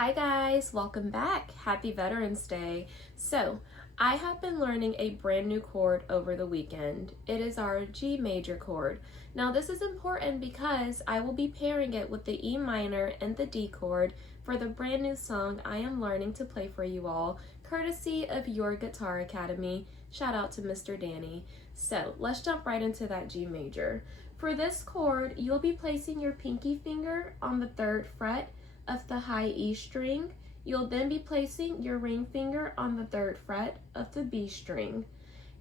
Hi guys, welcome back. Happy Veterans Day. So, I have been learning a brand new chord over the weekend. It is our G major chord. Now this is important because I will be pairing it with the E minor and the D chord for the brand new song I am learning to play for you all, courtesy of Your Guitar Academy. Shout out to Mr. Danny. So, let's jump right into that G major. For this chord, you'll be placing your pinky finger on the 3rd fret of the high E string. You'll then be placing your ring finger on the 3rd fret of the B string.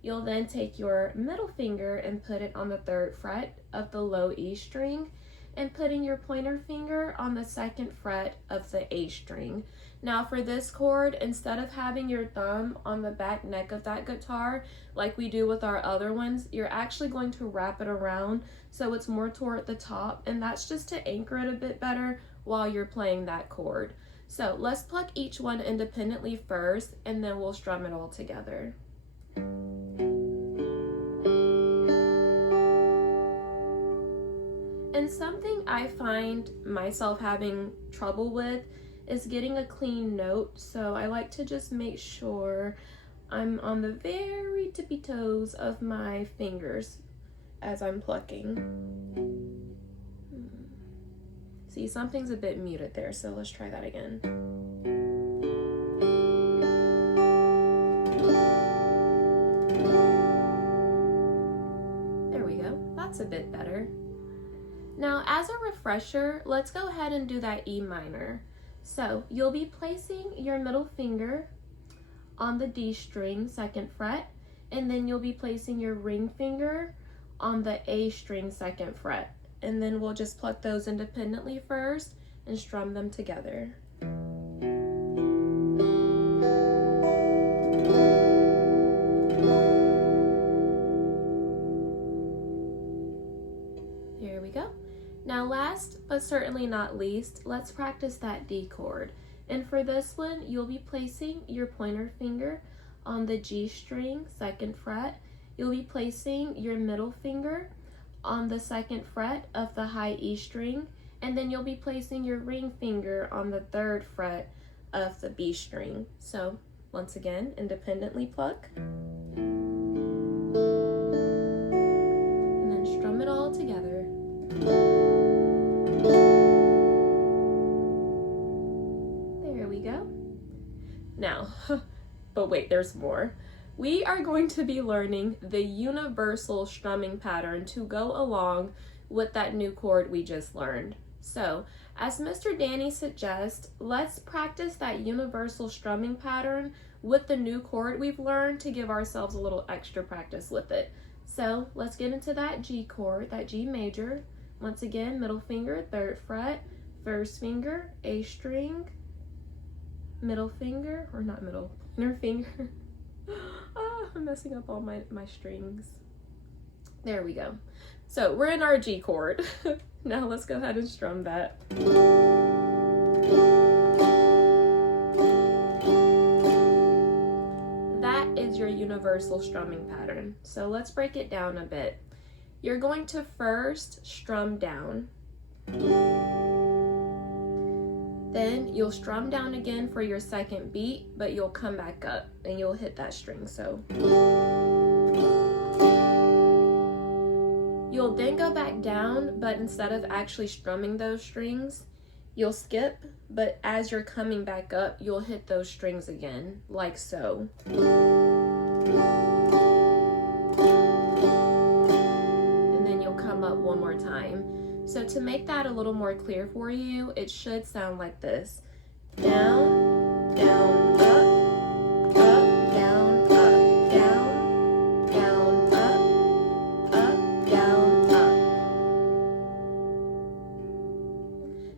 You'll then take your middle finger and put it on the 3rd fret of the low E string, and putting your pointer finger on the 2nd fret of the A string. Now for this chord, instead of having your thumb on the back neck of that guitar like we do with our other ones, you're actually going to wrap it around so it's more toward the top, and that's just to anchor it a bit better while you're playing that chord. So let's pluck each one independently first, and then we'll strum it all together. And something I find myself having trouble with is getting a clean note, so I like to just make sure I'm on the very tippy toes of my fingers as I'm plucking. See, something's a bit muted there, so let's try that again. There we go, that's a bit better. Now, as a refresher, let's go ahead and do that E minor. So, you'll be placing your middle finger on the D string, 2nd fret, and then you'll be placing your ring finger on the A string, 2nd fret. And then we'll just pluck those independently first and strum them together. There we go. Now last but certainly not least, let's practice that D chord. And for this one, you'll be placing your pointer finger on the G string, 2nd fret. You'll be placing your middle finger on the 2nd fret of the high E string, and then you'll be placing your ring finger on the 3rd fret of the B string. So once again, independently pluck, and then strum it all together. There we go. Now, but wait, there's more. We are going to be learning the universal strumming pattern to go along with that new chord we just learned. So, as Mr. Danny suggests, let's practice that universal strumming pattern with the new chord we've learned to give ourselves a little extra practice with it. So, let's get into that G chord, that G major. Once again, middle finger, 3rd fret, 1st finger, A string, middle finger, or not middle, pointer finger. I'm messing up all my strings. There we go. So we're in our G chord. Now let's go ahead and strum that. That is your universal strumming pattern. So let's break it down a bit. You're going to first strum down. Then you'll strum down again for your 2nd beat, but you'll come back up and you'll hit that string. So you'll then go back down, but instead of actually strumming those strings, you'll skip, but as you're coming back up, you'll hit those strings again, like so. And then you'll come up one more time. So to make that a little more clear for you, it should sound like this. Down, down, up, down, up, down, down, up, down, up.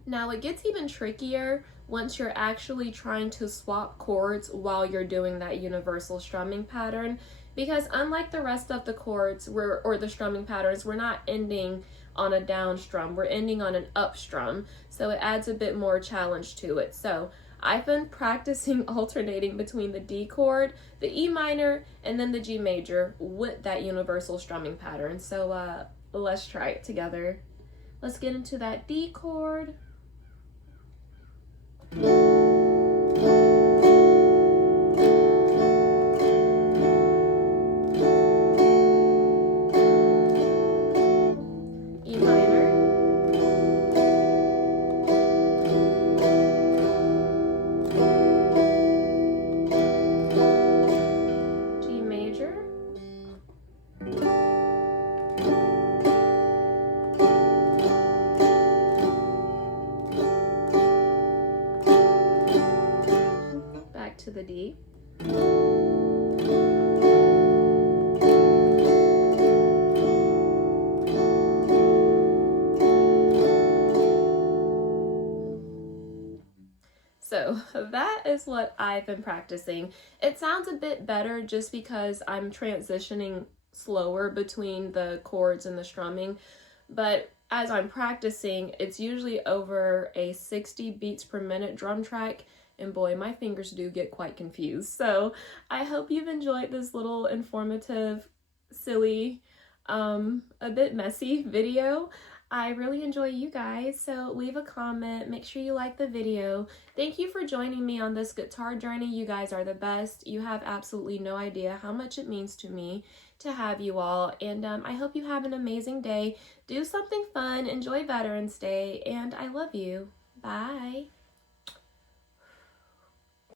Now it gets even trickier once you're actually trying to swap chords while you're doing that universal strumming pattern, because unlike the rest of the chords or the strumming patterns, we're not ending on a down strum, we're ending on an up strum, so it adds a bit more challenge to it. So I've been practicing alternating between the D chord, the E minor, and then the G major with that universal strumming pattern. So let's try it together. Let's get into that D chord. to the D. So that is what I've been practicing. It sounds a bit better just because I'm transitioning slower between the chords and the strumming, but as I'm practicing, it's usually over a 60 beats per minute drum track, and boy, my fingers do get quite confused. So I hope you've enjoyed this little informative, silly, a bit messy video. I really enjoy you guys, so leave a comment, make sure you like the video. Thank you for joining me on this guitar journey. You guys are the best. You have absolutely no idea how much it means to me to have you all, and I hope you have an amazing day. Do something fun, enjoy Veterans Day, and I love you. Bye.